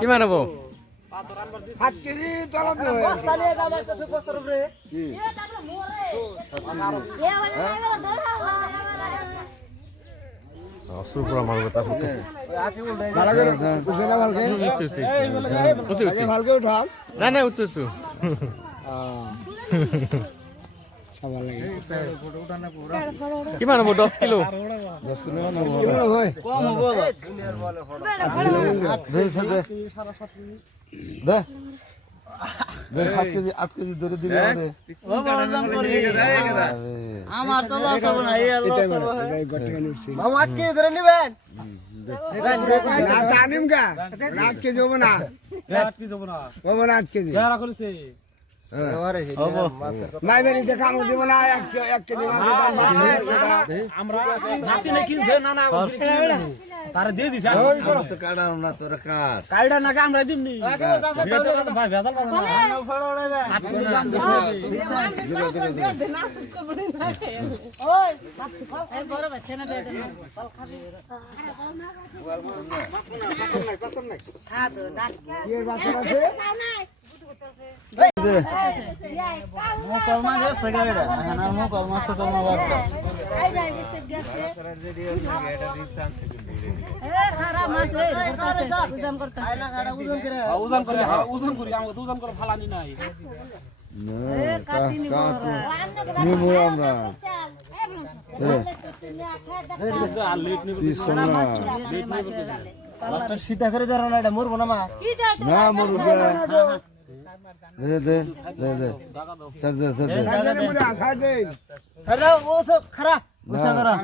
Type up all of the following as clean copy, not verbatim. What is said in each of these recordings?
কিমান হব 7 কেজি তলত সুপুরা মারব তা ফুটে ভালকে উঠাম না না উঠছো কিমান হব 10 কিলো কম হব দে 7 কেজি 8 কেজি ধরে দিলে আমার তো লস হবে না এই লস হবে মামা 8 কেজি ধরে নেবেন না জানিম গা 8 কেজি হবে না 8 কেজি হবো না 8 কেজি যারা করেছে মাই বেরি দেখাম দিব না 1 কেজি মাছ আমরা নাতি না কিনছে না না তারে দিয়ে দিছে আমরা তো কাটাম না তোর কাট কাইডা না আমরা দিমনি ভাই ভেজাল পাবো না ওই এই বড় বাচ্চা না দে দেন ফল খাবি হ্যাঁ তো ডাক কি বাচ্চা আছে কলমা গেছে গাড়িটা না মো কলমা তো কলমা বাদ আই যাই গেছে গেছে এ খারাপ মাছ রে ওজন করতে আইলা গাড়া ওজন করে ওজন করি আমরা ওজন করে ফালানি নাই নিবো আমরা আর লেট নেব মাছটা সিধা করে ধরো না এটা মরবো না মা না মরুবে দে স্যার দে সারা ও তো খারাপ গুছা করা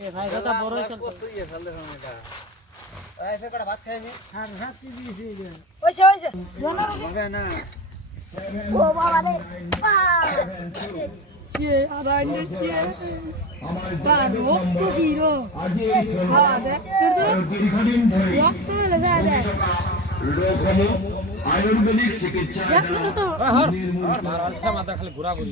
এ ভাই কথা বড় চল এসে কটা ভাত খাইনি হ্যাঁ ভাত দিয়েছি ওইছে ওইছে হবে না ও বাবা রে কে আবার নিতে বারো তো হিরো হ্যাঁ দেখ রক্ত লাগা দে আয়ুর্বেদিক চিকিৎসা আচ্ছা মাথা খালি ঘোরা করি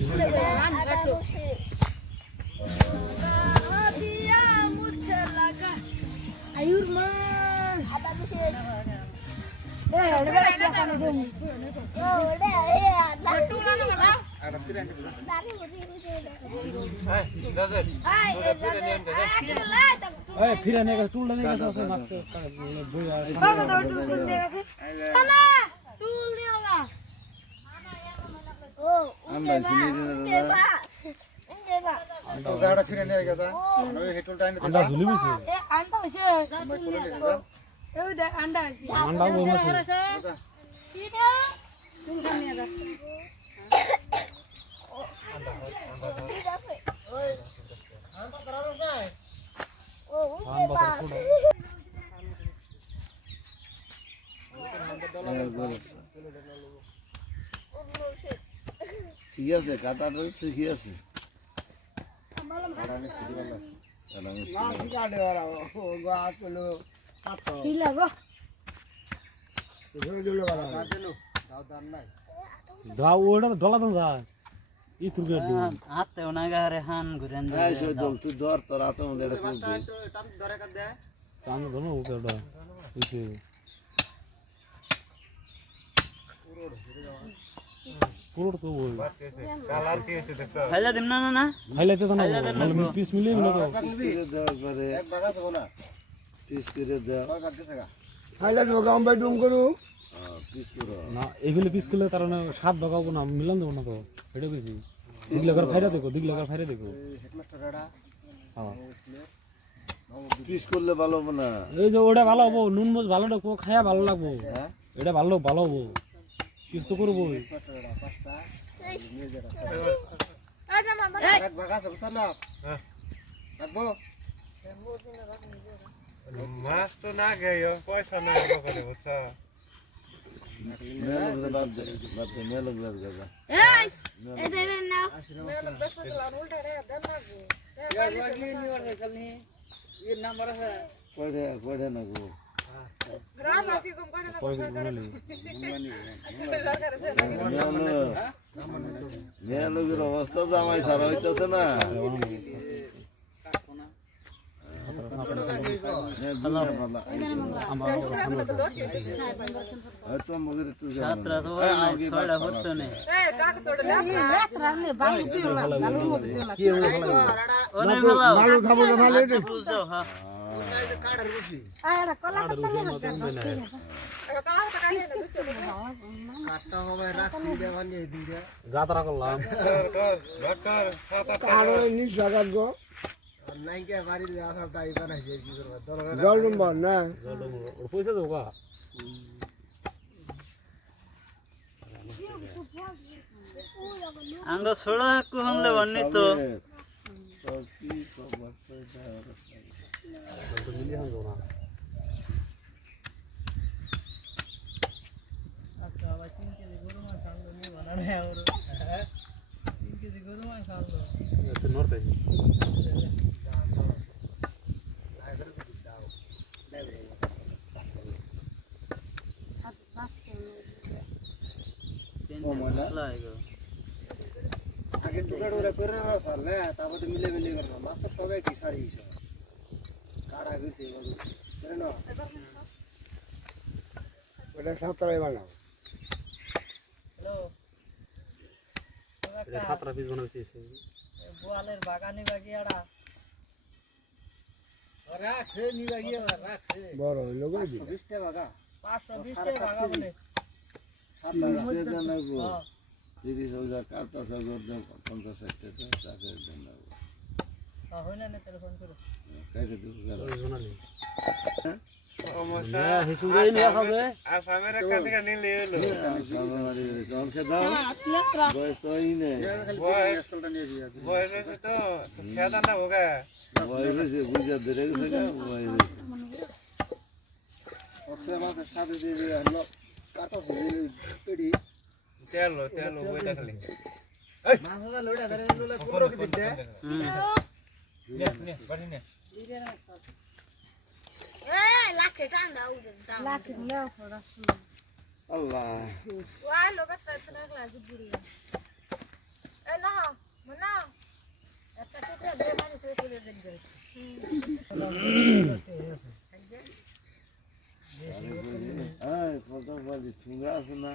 আয়ুর মা আদা বিশেষ এ এড়বে কি কানে দেন ও ওড়ে এ লাটু না না আর ফিরে আনতে দানি মুদি এই দাদা এই ফিরে নে টুল নে গেছে মাছ বই আর টুল নিয়ে আলা ও আমরা সিনি তো জায়গাটা ফিরে নিয়ে গেছে ওই হেটুলটা এনে আন্ডা ঝুলি বসে এ আন্ডা হইছে আমরা কোলে নিয়ে গেছে এই দে আন্ডা হইছে আন্ডা বই মাছ কি রে তুমি নিয়ে যা ঠিক আছে কাটাটা ঠিক আছে না সিগাড়ে ওরা ও গা চলো কাটো কি লাগো ধরে দিলো ওরা দিলো দাও দান নাই দাও ওটা ডলা দাও যা ই তুরকে হাতে ওনাগারে হান ঘুরেন এই সই দল তুই ধর তোর হাতের মধ্যে এটা খুল দে টান ধরে কাট দে আমি ধরো ওটা ইসে পুরো তো ওই খাইলা দিম না না হাইলাইতে তো না পিস মিলিয়ে না তো পিস করে দেওয়ার পরে এক বাগা দেবো না পিস করে দেওয়া কয় কাট দিছে গা খাইলা দেবো গাম বাই ডুম করু পিস করো না এগুলো পিস করলে কারণে স্বাদ ঢোকাবো না মিলান দেবো না তো এটা বেশি দিগলাগার ফাইরা দেখো হেডমাস্টার রেডা হ্যাঁ পিস করলে ভালো হবে না এই যে ওটা ভালো হবো নুন মরিচ ভালো ঢোকবো খায়া ভালো লাগবো হ্যাঁ এটা ভালো হবো পিস তো করবো এক বাগা দেবো সানা রাখবো মাছ তো না গে요 পয়সা না করে বুঝছো মেলো বাদ দে মেলো বাদ গাজা এই এদের নাও পড়ে না গো পয়সা বানালি মেয়ে লোকের অবস্থা জামাই ছাড়া হইতেছে না হয়তো আমাদের একটু ভালো খাবো না ভালো যাত্রা করলাম জল নম্বর না পয়সা দেবো কা আমরা ছোড়া হাক্কু হলে বান্নি তো মিলিয়ে হান না নর্থ আগে টুকরা টুকরা করে না সারলে তারপরে মিলে মিলে করবো মাছ তো সবাই কি সারি কাটা গেছে না ওটা সাতটায় বানাও সাতটা পিস বানাইছি বোয়ালের বাগানে বাগিয়াড়া রাখছে নি বাগিয়া রাখছে বড় হইলো গো 520 টাকা বাগা 520 টাকা বাগা বলে 30,000 কাটা সাগর 50-60 টাকা চাকরির জন্য হইনা না টেলিফোন করো কাইতে দিব বানালি সমস্যা হিসু গাই নিয়ে খাবে আসামের কাছ থেকে নিলে এলো জল খেদাও বয়স তো এই নেই বয়স হয়েছে তো খেদা না হোগা বয়স হয়েছে বুঝা ধরে গেছে বয়স সবচেয়ে মাছের সাথে দিয়ে কাটা পেড়ি তেলো বই দেখলি মাছটা লড়া ধরে দিলে কোবরো কি দিতে নে বাড়ি নে লাখে ঠান্ডা উঠে লাখে নাও পড়া আল্লাহ ওয়া লোকা তাতনা লাগি দিলি এ না মনা একটা টুকরা দিয়ে মানে তুই দেন গেল এই ফটো বাজি ঠুঙ্গা আছে না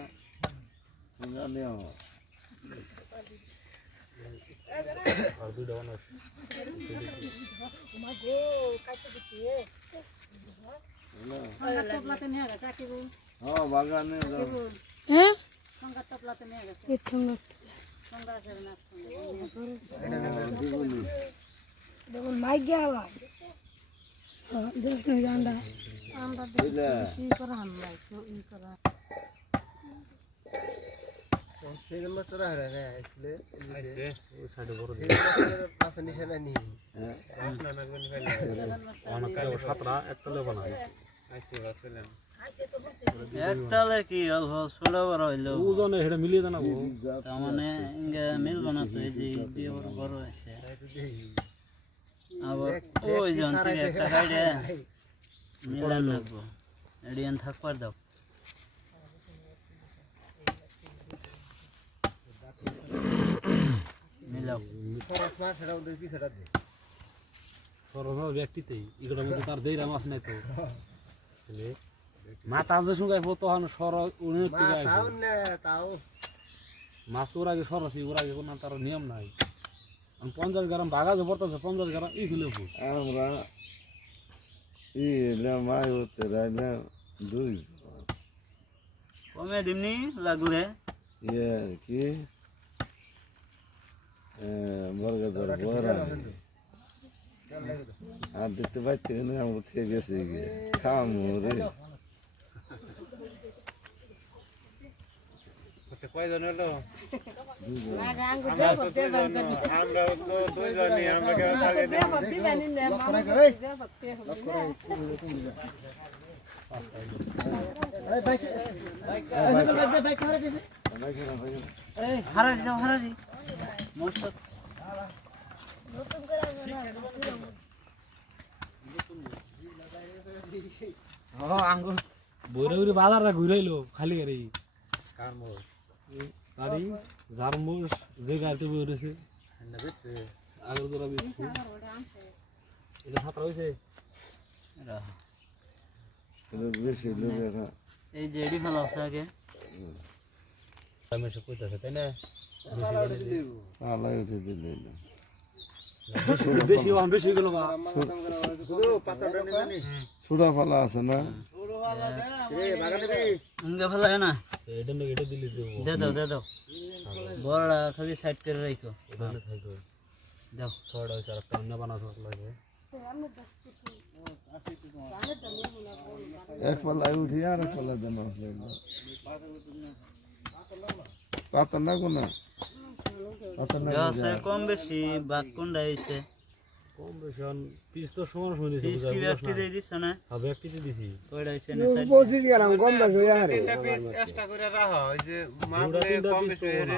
ঠুঙ্গা নিয়ে আও আর দুইটা বানাই মাগো কাটতে দিছি হ্যাঁ বাগানে যাও হ্যাঁ দিবনি দেখুন মাইক গেলা দেশ নেই গান্ডা আমরা বুঝলা করা হামলা ই করা সেই মাছ তোরা হরে রে আসলে আইছে ওই সাইডে বড় সেই মাছের পাশে নিশানা নি আসনা না গনি খাইলে অনেক সাতটা একতলে বানাই আইছে বাসলাম একতালে কি অল্প ছোড়া বড় হইলো ওজনে হেডে মিলিয়ে জানাবো তার মানে ইঙ্গে মিল বানাতো এই যে দিয়ে বড় বড় আছে আবার ওই জন থেকে একটা গাইডে মিলান লাগবো এডিয়ান থাকবার দাও মিলাও খরচ মাছ সেটা ওদের পিছাটা দে সরল ব্যক্তিতেই এগুলোর মধ্যে তার দেইরা মাছ নাই তো মাথা যে শুকাই তখন সর উন্নত মাছ তাও না তাও মাছ ওর আগে সরছি ওর আগে কোনো তার নিয়ম নাই 50 গ্রাম বাগা যে পড়তেছে 50 গ্রাম ই খুলে আমরা ই মাই হতে রাইলে দুই কমে দিমনি লাগলে ইয়ে কি বর্গদার বড়া আর দেখতে পাচ্ছি না আমরা থেকে গেছে খামু রে কত কয়জন হলো আঙ্গু আমরা তো দুইজনই আমরা কেউ থাকে না ভর্তি জানি না মামা ভর্তি হবে এই বাইক বাইক করে দিছে এই হারাজি দাও হারাজি মস্ত নতুন করে আঙ্গুর বইরে বইরে বাজারটা ঘুরাইলো খালি গাড়ি গাড়ি যার মোষ যে গাড়িতে বইরেছে আগের তোরা বেশি এটা সাঁতরা হয়েছে রাহো। বেশি লোকের এই যে এডি ফেলা আছে আগে আমি সব কইতাছে তাই না পালাই উঠে দিলে বেশি ওখান বেশি গেল বা সুরা ফালা আছে না ইঙ্গা ফেলা না এটা না এটা দিলি দেবো দে দাও বড়টা খালি সাইড করে রাখো এটা না থাকবে দাও ছড়া হয়েছে আর একটা অন্য বানাতে লাগে এক পালাই উঠি আর এক পালা দেন পাতা না কোন পাতা না আছে কম বেশি বাক কোনটা হইছে কম বেশি পিস তো সমান শুনেছি পিস কি ব্যক্তি দিয়ে দিছ না সব ব্যক্তিতে দিছি কয়টা হইছে না সাইড পৌঁছে গেলাম কম দাম হয়ে আরে তিনটা পিস এক্সট্রা করে রাখো ওই যে মাপলে তিনটা কম পিস বেশি হয়ে রে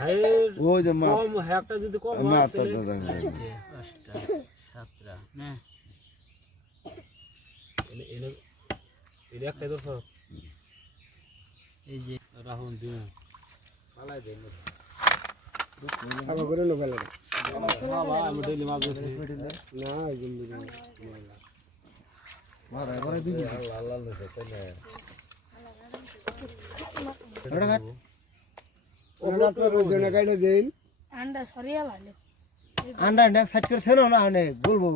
হাইয়ের ও যে মা কম একটা যদি কম হয় মাথা তাহলে দাদা পাঁচটা সাতটা না এনে এনে একটাই তো সব এই যে রাহুল দিন পালাই দেন সাবা করে লো গেল বাবা আমি ডেইলি মাছ ধরছি না জিন্দি মারা করে দিবি আল্লাহ আল্লাহ তাই না ওরা তো রোজনা কাটে দেন আন্ডা সরিয়া লাগে আন্ডা আন্ডা সাইড করে ছেনো না আনে বলবো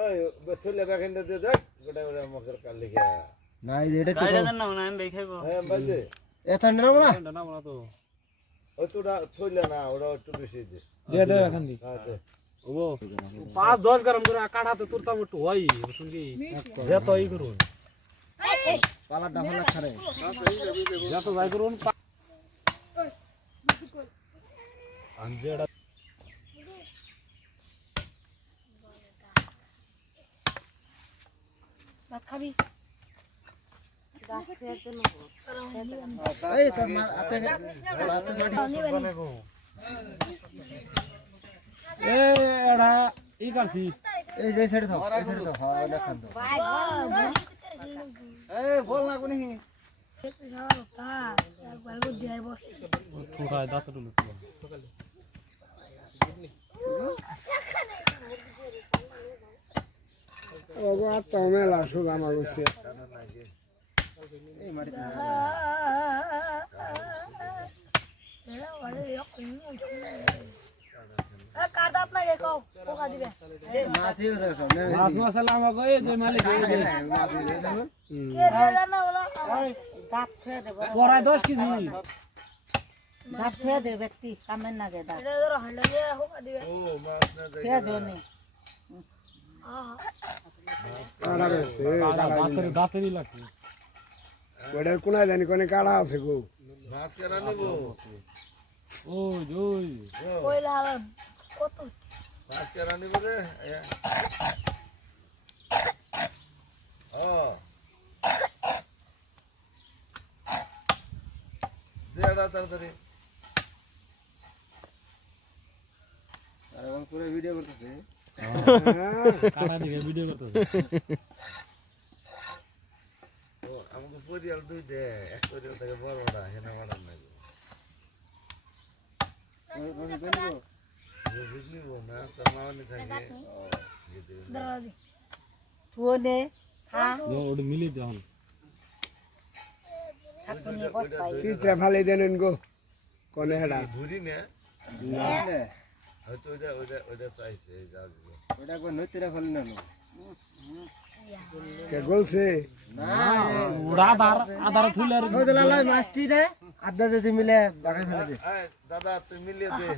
ওই বছলে বাগান দে দেখ গোটা গোটা মকর কাল লিখে না এটা তো কাইটা দেন না আমি বেখাইবো হ্যাঁ বাজে এত না না এটা না বলা তো ওই তোরা থইলে না ওরা একটু বেশি দে দে দে এখন দি আচ্ছা ও 5-10 গ্রাম করে কাটাতে তুরতাম একটু হয় বুঝুন কি যত ই করুন পালা ডাফলা ছাড়ে যত যাই করুন আঞ্জেড়া ভাত খাবি এই তোর মা আতে এ এড়া ই করছি এই যে সাইডে থাও এই সাইডে থাও হ্যাঁ এটা খান দাও এই বল না কোনি ঠোকায় দাঁত টুলু ওগো আত্মা মেলা সুগা মাগুছে এই মাটি কাটা আপনাকে কও পোকা দিবে মাছি হইছে সব না মাছ মশলা আমাকে এই যে মালিক এই যে মাছি হইছে না কে রে না ওলা দাঁত খেয়ে দেবো পড়ায় 10 কেজি দাঁত খেয়ে দে ব্যক্তি কামের না গে দাঁত রে ধরো হলে যে পোকা দিবে ও মাছ না দে খেয়ে দে নি কাড়া রয়েছে দাঁতের দাঁতেরই লাগছে ওটার কোনায় জানি কোনে কাড়া আছে গো মাছ কেনা নেব ওই ওই কইলা কত মাছ কেনা নেব রে ও দেড়া তাড়াতাড়ি আর এখন পুরো ভিডিও করতেছে কাটা দিকে ভিডিও করতেছে ও আমাকে পরিয়াল দুই দে এক পরিয়াল থেকে বড়টা হেনা বাড়ান না বুঝলি না তোর মাওনি থাকে ধরো দি তুই নে খা ওটা মিলিয়ে দাও খাতো নিয়ে বস পাই কি ট্রাভালে দেন গো কোনে হেডা ভুরি না না হয়তো ওইটা চাইছে যা দিবে ওটা কো নইতেরা খলি না কে বলছে ওটা আদার থুলে আর ওই লালাই মাছটি রে আদা যদি মিলে বাগাই ফেলে দে দাদা তুই মিলিয়ে দে